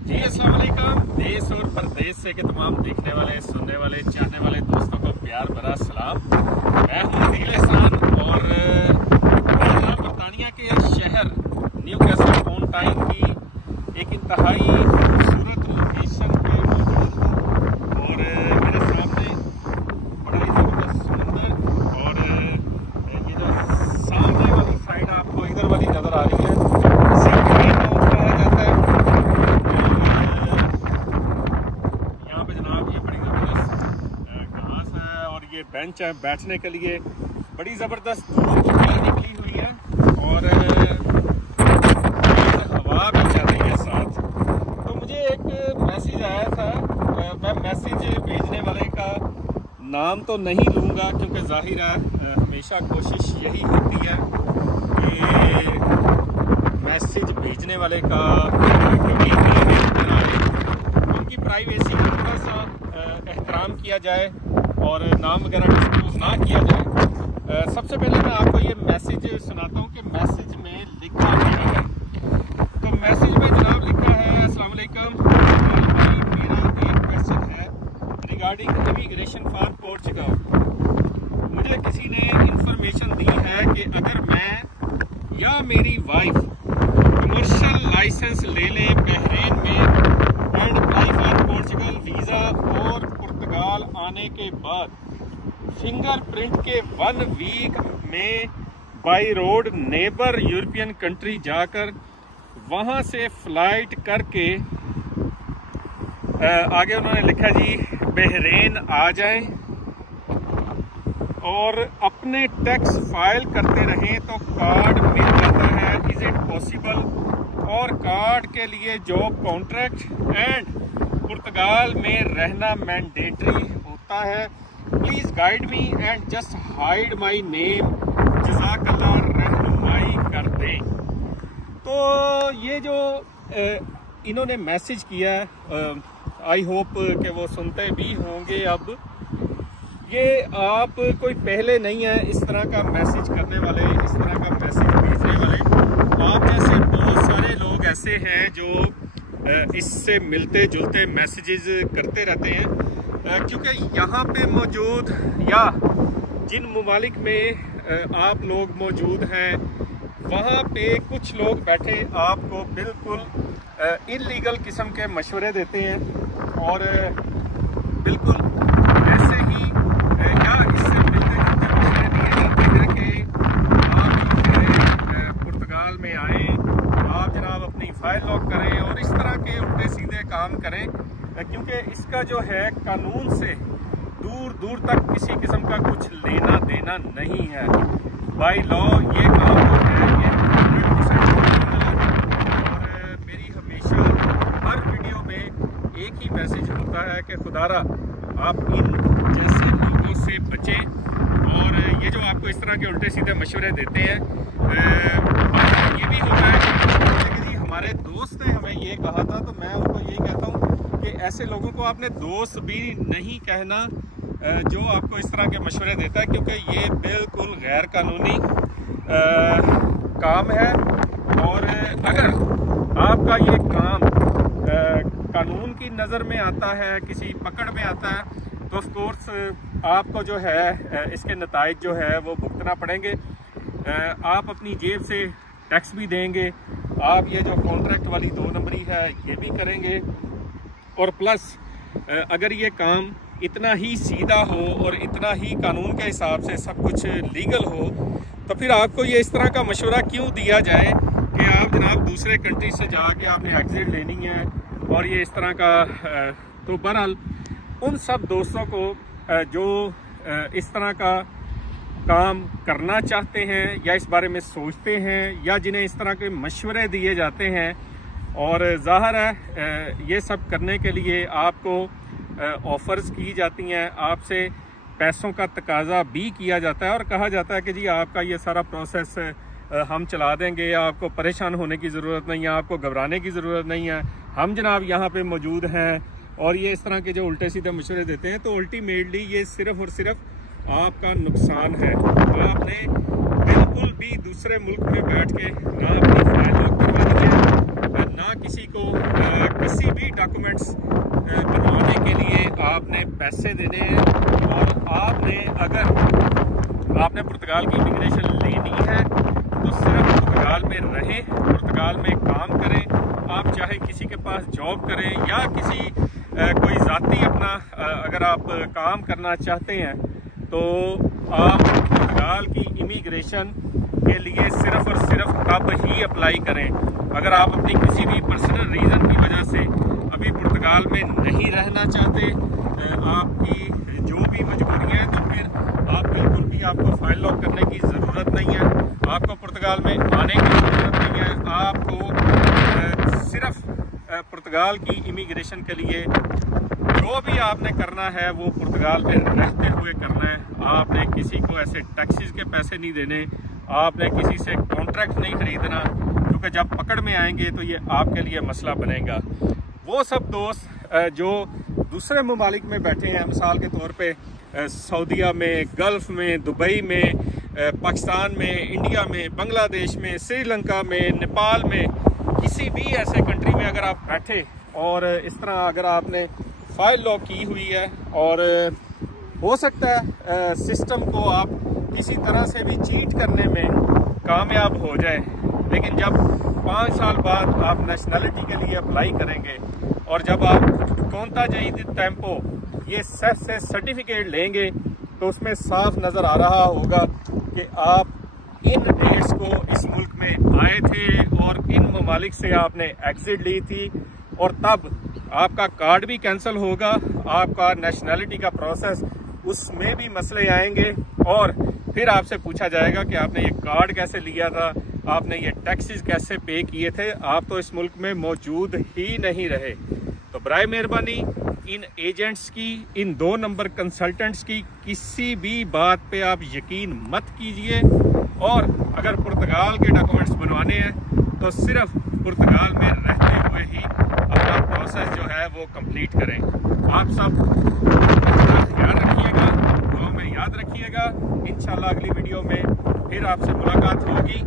जी अस्सलाम वालेकुम। देश और प्रदेश से के तमाम देखने वाले, सुनने वाले, चाहने वाले दोस्तों को प्यार भरा सलाम। मैं हूं दिल एहसान और बरतानिया के शहर न्यूकैसल अपॉन टाइन की एक इंतहाई खूबसूरत लोकेशन पे मौजूद हूँ और मेरे सामने बड़ा ही ज़बरदस्त समुंदर और ये जो सामने वाली साइड आपको इधर वाली नज़र आ रही है, इसे ग्रीन हाउस कहा जाता है। यहाँ पे जनाब ये बड़ी ज़बरदस्त घास है और ये बेंच है बैठने के लिए। बड़ी ज़बरदस्त धूप निकली हुई है और हवा भी चल रही है साथ। तो मुझे एक मैसेज आया था, मैं मैसेज भेजने वाले का नाम तो नहीं लूँगा क्योंकि जाहिर है हमेशा कोशिश यही होती है कि मैसेज भेजने वाले का उनकी प्राइवेसी का थोड़ा सा एहतराम किया जाए और नाम वगैरह डिस्क्लोज ना किया जाए। सबसे पहले मैं आपको ये मैसेज सुनाता हूँ कि मैसेज में लिखा क्या है। तो मैसेज में जनाब लिखा है, अस्सलाम वालेकुम भाई, मेरा एक क्वेश्चन है रिगार्डिंग इमिग्रेशन फॉर पोर्चुगल। मुझे किसी ने इंफॉर्मेशन दी है कि अगर मैं या मेरी वाइफ कमर्शियल लाइसेंस ले लें बहरीन में and apply for Portugal visa और पुर्तगाल आने के बाद फिंगरप्रिंट के 1 वीक में by road neighbour European country जाकर वहां से फ्लाइट करके आगे उन्होंने लिखा जी बहरीन आ जाएं और अपने टैक्स फाइल करते रहें तो कार्ड मिल जाता है। Is it possible? और कार्ड के लिए जॉब कॉन्ट्रैक्ट एंड पुर्तगाल में रहना मैंडेटरी होता है। Please guide me and just hide my name, जज़ाकल्लाह, रहनुमाई कर दें। तो ये जो इन्होंने मैसेज किया आई होप कि वो सुनते भी होंगे। अब ये आप कोई पहले नहीं है इस तरह का मैसेज करने वाले, इस तरह का मैसेज भेजने वाले। आप जैसे बहुत सारे लोग ऐसे हैं जो इससे मिलते जुलते मैसेजेस करते रहते हैं क्योंकि यहाँ पे मौजूद या जिन ममालिक में आप लोग मौजूद हैं वहाँ पे कुछ लोग बैठे आपको बिल्कुल इलीगल किस्म के मशवरे देते हैं और बिल्कुल ऐसे ही या इससे मिलते जुलते मशवरे दिए जाते हैं कि आप पुर्तगाल में आएँ, आप जनाब अपनी फाइल लॉक करें और इस तरह के उल्टे सीधे काम करें क्योंकि इसका जो है कानून से दूर दूर तक किसी किस्म का कुछ लेना देना नहीं है। बाय लॉ ये काम जो है ये 100% और मेरी हमेशा हर वीडियो में एक ही मैसेज होता है कि खुदारा आप इन जैसे लोगों से बचें और ये जो आपको इस तरह के उल्टे सीधे मशवरे देते हैं। ये भी होता है कि जी हमारे दोस्त ने हमें ये कहा था, तो मैं उनको यही कहता हूँ कि ऐसे लोगों को आपने दोस्त भी नहीं कहना जो आपको इस तरह के मशवरे देता है क्योंकि ये बिल्कुल गैर कानूनी काम है। और अगर आपका ये काम कानून की नज़र में आता है, किसी पकड़ में आता है, तो ऑफ कोर्स आपको जो है इसके नताइज जो है वो भुगतना पड़ेंगे। आप अपनी जेब से टैक्स भी देंगे, आप ये जो कॉन्ट्रैक्ट वाली 2 नंबरी है ये भी करेंगे और प्लस अगर ये काम इतना ही सीधा हो और इतना ही कानून के हिसाब से सब कुछ लीगल हो तो फिर आपको ये इस तरह का मशवरा क्यों दिया जाए कि आप जनाब दूसरे कंट्री से जाके आपने एग्जिट लेनी है और ये इस तरह का। तो बहरहाल उन सब दोस्तों को जो इस तरह का काम करना चाहते हैं या इस बारे में सोचते हैं या जिन्हें इस तरह के मशवरे दिए जाते हैं और ज़ाहिर है ये सब करने के लिए आपको ऑफ़र्स की जाती हैं, आपसे पैसों का तकाजा भी किया जाता है और कहा जाता है कि जी आपका ये सारा प्रोसेस हम चला देंगे, आपको परेशान होने की ज़रूरत नहीं है, आपको घबराने की ज़रूरत नहीं है, हम जनाब यहाँ पे मौजूद हैं। और ये इस तरह के जो उल्टे सीधे मशवरे देते हैं तो अल्टीमेटली ये सिर्फ़ और सिर्फ आपका नुकसान है। आपने बिल्कुल भी दूसरे मुल्क में बैठ के ना अपनी फाइल लॉक करवानी है, ना किसी को किसी डॉक्यूमेंट्स बनवाने के लिए आपने पैसे देने हैं, और आपने पुर्तगाल की इमिग्रेशन लेनी है तो सिर्फ पुर्तगाल में रहें, पुर्तगाल में काम करें। आप चाहे किसी के पास जॉब करें या कोई ज़ाती अपना अगर आप काम करना चाहते हैं तो आप पुर्तगाल की इमिग्रेशन के लिए सिर्फ और सिर्फ तब ही अप्लाई करें। अगर आप अपनी किसी भी पर्सनल रीज़न की वजह से अभी पुर्तगाल में नहीं रहना चाहते, आपकी जो भी मजबूरियाँ हैं, तो फिर आप बिल्कुल भी आपको फाइल लॉक करने की ज़रूरत नहीं है, आपको पुर्तगाल में आने की ज़रूरत नहीं है। आपको सिर्फ पुर्तगाल की इमिग्रेशन के लिए जो भी आपने करना है वो पुर्तगाल में रहते हुए करना है। आपने किसी को ऐसे टैक्सेस के पैसे नहीं देने, आपने किसी से कॉन्ट्रैक्ट नहीं खरीदना, क्योंकि जब पकड़ में आएंगे तो ये आपके लिए मसला बनेगा। वो सब दोस्त जो दूसरे ममालिक में बैठे हैं, मिसाल के तौर पे सऊदीया में, गल्फ़ में, दुबई में, पाकिस्तान में, इंडिया में, बांग्लादेश में, श्रीलंका में, नेपाल में, किसी भी ऐसे कंट्री में अगर आप बैठे और इस तरह अगर आपने फाइल लॉक की हुई है और हो सकता है सिस्टम को आप किसी तरह से भी चीट करने में कामयाब हो जाए, लेकिन जब 5 साल बाद आप नेशनलिटी के लिए अप्लाई करेंगे और जब आप कोंता जईद टेम्पो ये सेफ से सर्टिफिकेट लेंगे तो उसमें साफ नज़र आ रहा होगा कि आप इन डेट्स को इस मुल्क में आए थे और इन ममालिक से आपने एग्जिट ली थी, और तब आपका कार्ड भी कैंसिल होगा, आपका नेशनलिटी का प्रोसेस उसमें भी मसले आएंगे, और फिर आपसे पूछा जाएगा कि आपने ये कार्ड कैसे लिया था, आपने ये टैक्सेस कैसे पे किए थे, आप तो इस मुल्क में मौजूद ही नहीं रहे। तो बराए मेहरबानी इन एजेंट्स की, इन 2 नंबर कंसल्टेंट्स की किसी भी बात पे आप यकीन मत कीजिए, और अगर पुर्तगाल के डॉक्यूमेंट्स बनवाने हैं तो सिर्फ पुर्तगाल में रहते हुए ही अपना प्रोसेस जो है वो कंप्लीट करें। आप सब ख्याल रखिएगा, दुआ में याद रखिएगा। इंशाल्लाह अगली वीडियो में फिर आपसे मुलाकात होगी।